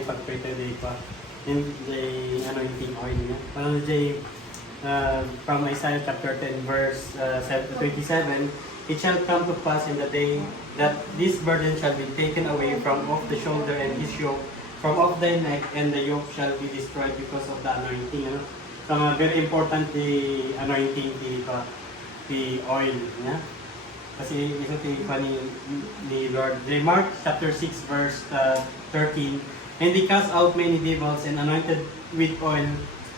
ipag-prepare day pa. And the anointing oil niya. Ano jay from Isaiah chapter 10 verse 27, it shall come to pass in the day that this burden shall be taken away from off the shoulder and his yoke from off thy neck, and the yoke shall be destroyed because of the anointing. Ano? So, very important the anointing, the oil. Yeah? Kasi ito pa ni Lord. The Mark chapter 6 verse 13, and he cast out many devils and anointed with oil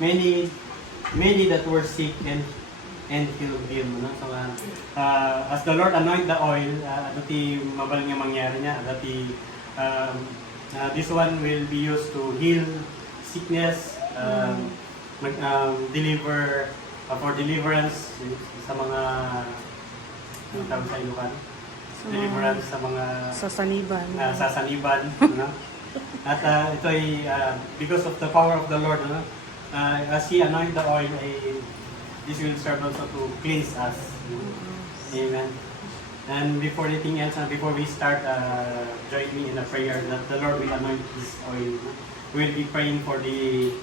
many that were sick and healed them. No? So, as the Lord anoint the oil, dati mabal nga mangyari niya, dati this one will be used to heal sickness, deliver for deliverance sa mga tawag sa Ilocano, deliverance sa mga sasaniban, no? At ito ay because of the power of the Lord, no? As He anoint the oil, this will serve also to cleanse us. Amen. And before anything else, before we start, join me in a prayer that the Lord will anoint this oil. We will be praying for the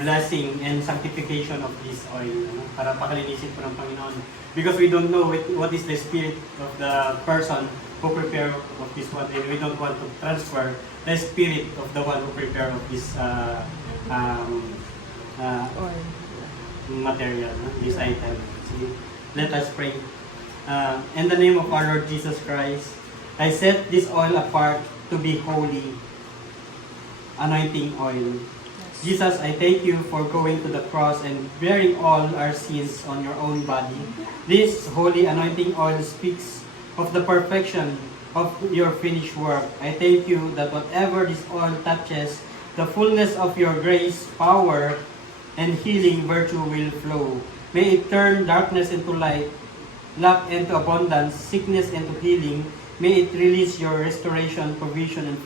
blessing and sanctification of this oil, para pakalinisin po ng Panginoon. Because we don't know what is the spirit of the person who prepare of this one, and we don't want to transfer the spirit of the one who prepare of this material, this item. So, let us pray. In the name of our Lord Jesus Christ, I set this oil apart to be holy, anointing oil. Jesus, I thank you for going to the cross and bearing all our sins on your own body. This holy anointing oil speaks of the perfection of your finished work. I thank you that whatever this oil touches, the fullness of your grace, power, and healing virtue will flow. May it turn darkness into light, lack into abundance, sickness into healing. May it release your restoration, provision, and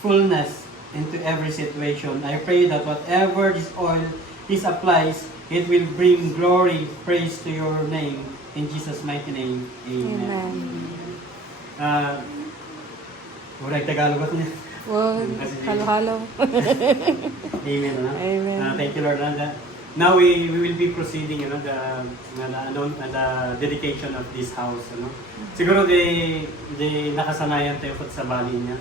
fullness into every situation. I pray that whatever this oil applies, it will bring glory, praise to your name. In Jesus' mighty name, amen. Urag Tagalog niya. Halo-halo. Amen. Amen. Thank you, Lord. Now we will be proceeding, the dedication of this house, Siguro di nakasanayan tayo sa bali niya.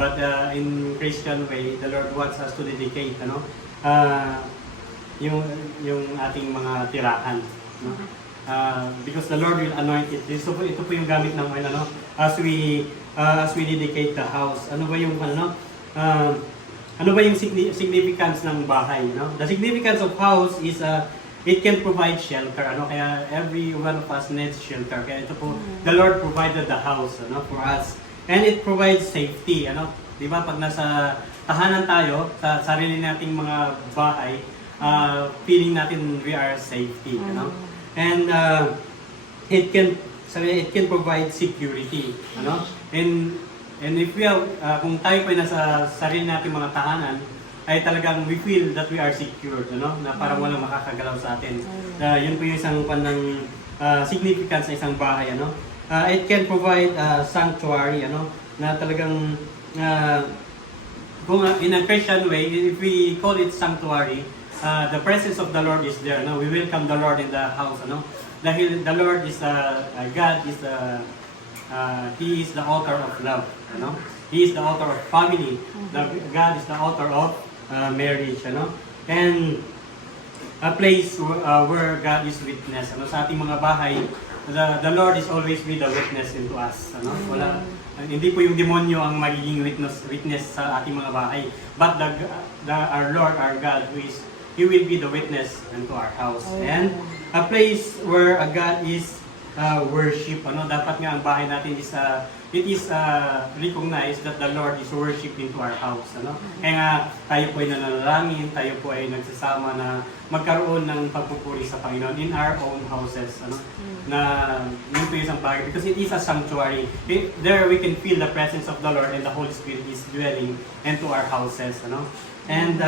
But in Christian way, the Lord wants us to dedicate, yung ating mga tirahan, because the Lord will anoint it. Ito po yung gamit ng oil, as we dedicate the house. Ano ba yung significance ng bahay, The significance of house is it can provide shelter, Kaya every one of us needs shelter. Kaya ito po, the Lord provided the house, for us. And it provides safety, Di ba? Pag nasa tahanan tayo, sa sarili nating mga bahay, feeling natin we are safety, And it can provide security, And if we have, kung tayo po ay nasa sarili nating mga tahanan, ay talagang we feel that we are secured, Na parang walang makakagalaw sa atin. Yun po yung isang panang significance sa isang bahay, It can provide sanctuary, Na talagang kung in a Christian way, if we call it sanctuary, the presence of the Lord is there. We welcome the Lord in the house. Dahil the Lord is God is He is the author of love. He is the author of family. God is the author of marriage. And a place where God is witness. Sa ating mga bahay, the Lord is always be the witness into us. Hindi po yung demonyo ang magiging witness sa ating mga bahay. But our Lord, our God, He will be the witness into our house. And a place where God is worship. Dapat nga ang bahay natin is it is recognized that the Lord is worship into our house. Kaya nga tayo po ay nanalangin, tayo po ay nagsasama na magkaroon ng pagpupuri sa Panginoon in our own houses. Na yun po yung isang bagay. Because it is a sanctuary. There we can feel the presence of the Lord and the Holy Spirit is dwelling into our houses. And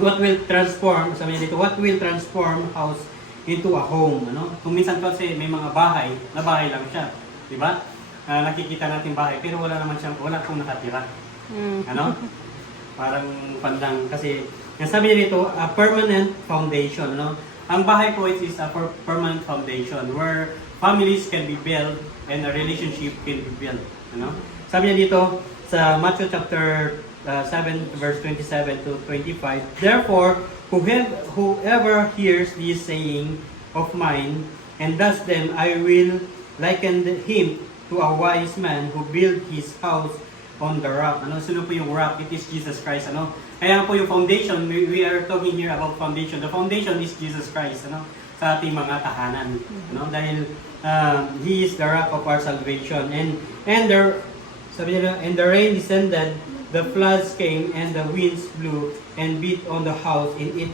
what will transform, sabi niya dito, what will transform house into a home, Kung minsan kasi may mga bahay, na bahay lang siya, di ba? Nakikita natin bahay, pero wala pong nakatira. parang pandang kasi yung sabi niya dito, a permanent foundation, no? Ang bahay po is a permanent foundation where families can be built and a relationship can be built, ano? Sabi niya dito sa Matthew chapter 7 verse 27 to 25, therefore whoever hears this saying of mine and does them, I will liken him to a wise man who built his house on the rock. Ano, sino po yung rock? It is Jesus Christ. Ano? Kaya po yung foundation, we are talking here about foundation. The foundation is Jesus Christ, ano? Sa ating mga tahanan, ano? Dahil He is the rock of our salvation. And the rain descended, the floods came, and the winds blew and beat on the house, and it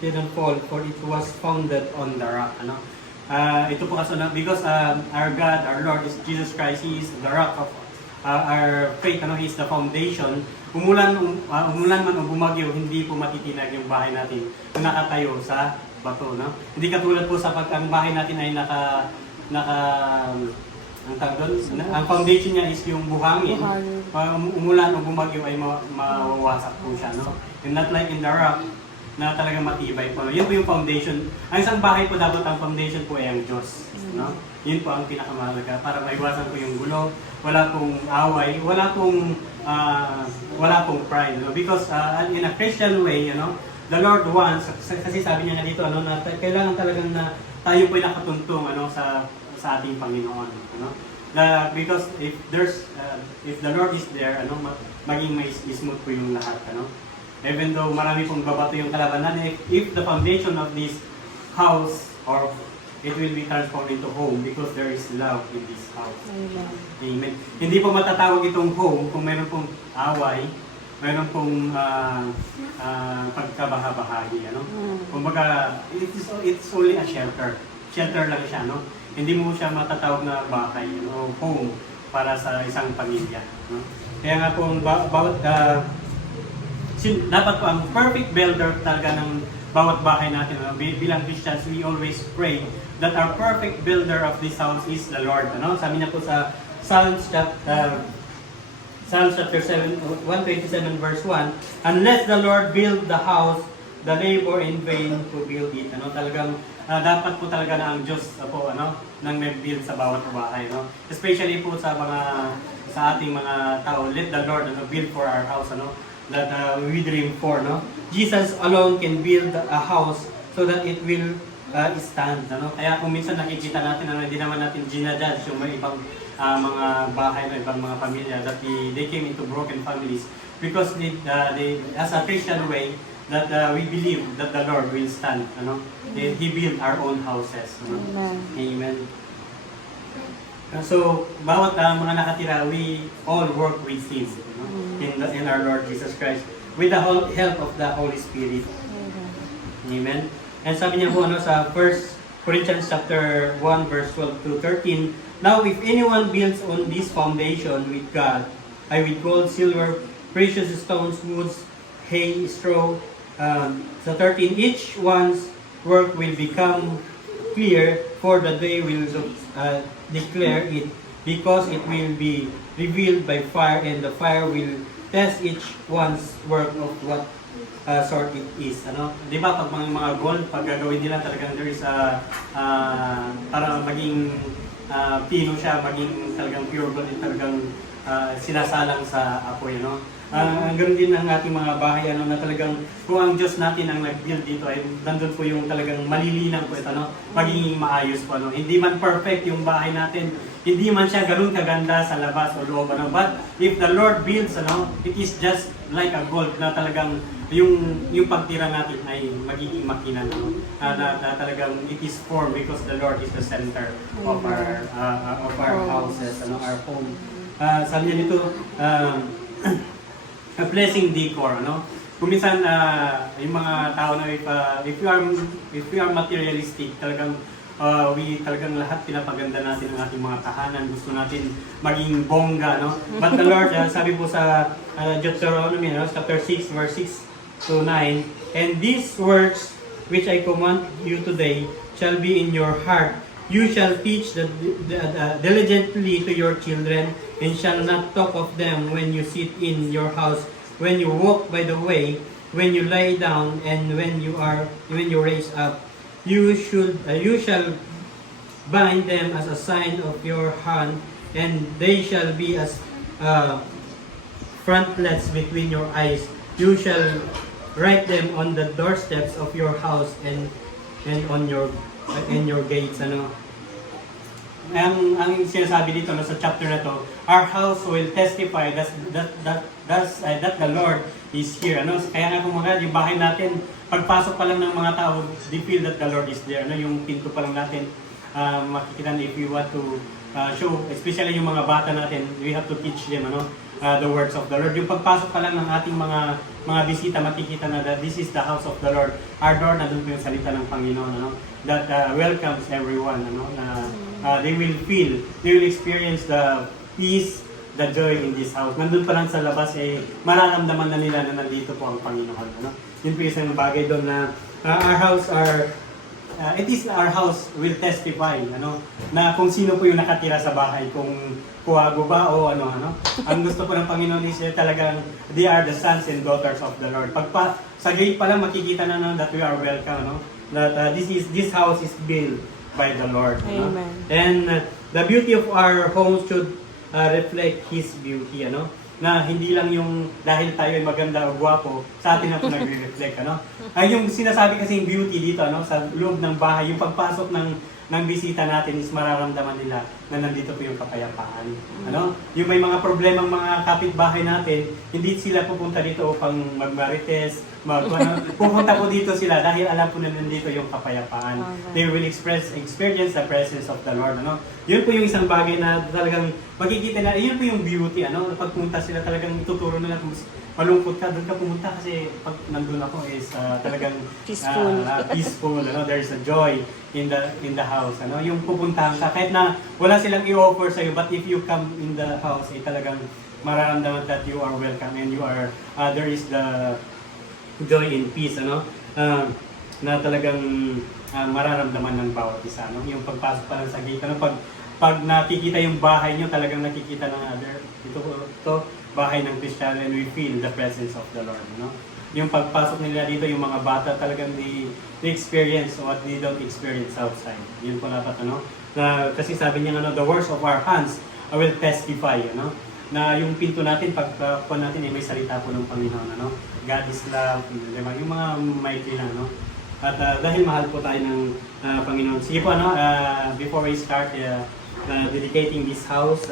didn't fall, for it was founded on the rock. Ano? Ito po kasi because our God, our Lord is Jesus Christ. He is the rock of our faith. Ano? He is the foundation. Umulan man o bumagyo, hindi po matitinag yung bahay natin kung nakatayo sa bato. No? Hindi katulad po sa pag ang bahay natin ay ang tawag doon, ang foundation niya is yung buhangin. Umulan o bumagyo ay mawawasak po siya. No? And not like in the rock, na talagang matibay po. Yun po yung foundation. Ang isang bahay po, dapat ang foundation po ay ang Diyos. No? Yun po ang pinakamahalaga para maiwasan po yung gulo, wala pong away, wala pong pride. No? Because in a Christian way, you know, the Lord wants, kasi sabi niya nga dito, ano, na kailangan talagang na tayo po ay nakatuntong sa ating Panginoon. No? Because if the Lord is there, ano, maging may smooth po yung lahat. Ano? Even though marami pong babato yung kalabanan, if the foundation of this house, or it will be transformed into home because there is love in this house. Amen. Amen. Hindi po matatawag itong home kung mayroon pong away, mayroon pong pagkabahabahagi. Ano? Kumbaga, it's only a shelter. Shelter lang siya. No? Hindi mo siya matatawag na bahay o home para sa isang pamilya. No? Kaya nga po, bawat dapat po ang perfect builder talaga ng bawat bahay natin. Bilang Christians, we always pray that our perfect builder of this house is the Lord. Ano? Sabi niya po sa Psalms chapter 127 verse 1, unless the Lord build the house, the labor in vain to build it. Ano? Talagang dapat po talaga na ang Diyos po nang mag-build sa bawat bahay. No? Especially po sa ating mga tao, let the Lord build for our house. Ano? That we dream for, no? Jesus alone can build a house so that it will stand, no? Kaya kung minsan nakikita natin, hindi naman natin ginajudge yung may ibang mga bahay, ibang mga pamilya that they came into broken families because they as a Christian way that we believe that the Lord will stand, ano? He built our own houses, no? Amen. So, bawat mga nakatira, we all work with Him, in our Lord Jesus Christ, with the help of the Holy Spirit. Amen. And sabi niya po sa 1 Corinthians chapter 1 verse 12 to 13, now if anyone builds on this foundation with God, with gold, silver, precious stones, woods, hay, straw, sa 13, each one's work will become clear, for the day will declare it, because it will be revealed by fire, and the fire will test each one's work of what sort it is. Ano? Di ba pag mga gold, pag gagawin nila talagang there is para maging pino siya, maging talagang pure gold, talagang sinasalang sa apoy. Ano? Ganoon din ang ating mga bahay, na talagang kung ang Diyos natin ang nag-build dito, ay nandun po yung talagang malilinang po ito, magiging maayos po. Hindi man perfect yung bahay natin, hindi man siya ganoon kaganda sa labas o loob. But if the Lord builds, it is just like a gold na talagang yung pagtira natin ay magiging makinan. Na talagang it is formed because the Lord is the center of our houses, our home. Sabi niya dito, a blessing decor, Kung minsan yung mga tao na if we are materialistic, talagang talagang lahat pinapaganda natin ang ating mga tahanan, gusto natin maging bongga, But the Lord, sabi po sa Deuteronomy, chapter 6 verse 6 to 9, and these words which I command you today shall be in your heart. You shall teach diligently to your children, and shall not talk of them when you sit in your house, when you walk by the way, when you lie down, and when you raise up, you shall bind them as a sign of your hand, and they shall be as frontlets between your eyes. You shall write them on the doorsteps of your house and on your gates. Ang sinasabi dito sa chapter na to, our house will testify that the Lord is here. Kaya nga kung yung bahay natin, pagpasok pa lang ng mga tao, they feel that the Lord is there. Yung pinto pa lang natin, makikita na if we want to show, especially yung mga bata natin, we have to teach them the words of the Lord. Yung pagpasok pa lang ng ating mga bisita, makikita na that this is the house of the Lord. Our door, nandun po yung salita ng Panginoon, that welcomes everyone. They will experience the peace, the joy in this house. Nandun pa lang sa labas, mararamdaman na nila na nandito po ang Panginoon. Yun po isang bagay doon na it is our house will testify, na kung sino po yung nakatira sa bahay, kung kuwago ba o ano. Ang gusto po ng Panginoon is talagang they are the sons and daughters of the Lord. Sa gate pa lang makikita na that we are welcome, that this house is built by the Lord. Amen. And the beauty of our home should reflect His beauty, na hindi lang yung dahil tayo ay maganda o gwapo, sa atin na ito nagre-reflect, Ay yung sinasabi kasi yung beauty dito, sa loob ng bahay, yung pagpasok ng bisita natin is mararamdaman nila na nandito po yung kapayapaan. Yung may mga problemang mga kapitbahay natin, hindi sila pupunta dito upang magmarites, pupunta po dito sila dahil alam po na nandito yung kapayapaan. They will experience the presence of the Lord. Yun po yung isang bagay na talagang makikita na, yun po yung beauty. Pagpunta sila talagang ituturo nila kung malungkot ka, doon ka pumunta kasi pag nandun ako is talagang peaceful. There's a joy in the house. Yung pupuntahan ka, kahit na wala silang i-offer sa'yo, but if you come in the house, talagang mararamdaman that you are welcome and you are, there is the joy and peace, na talagang mararamdaman ng bawat isa. Yung pagpasok pa lang sa gate, pag nakikita yung bahay nyo, talagang nakikita ng other, ito bahay ng Kristiyano, and we feel the presence of the Lord. Yung pagpasok nila dito, yung mga bata talagang they experience what they don't experience outside. Yun po dapat, na, kasi sabi niya, the works of our hands will testify, na yung pinto natin, pag natin, may salita po ng Panginoon, God is love, diba? Yung mga mighty lang, At dahil mahal po tayo ng Panginoon. Sige po, before we start dedicating this house,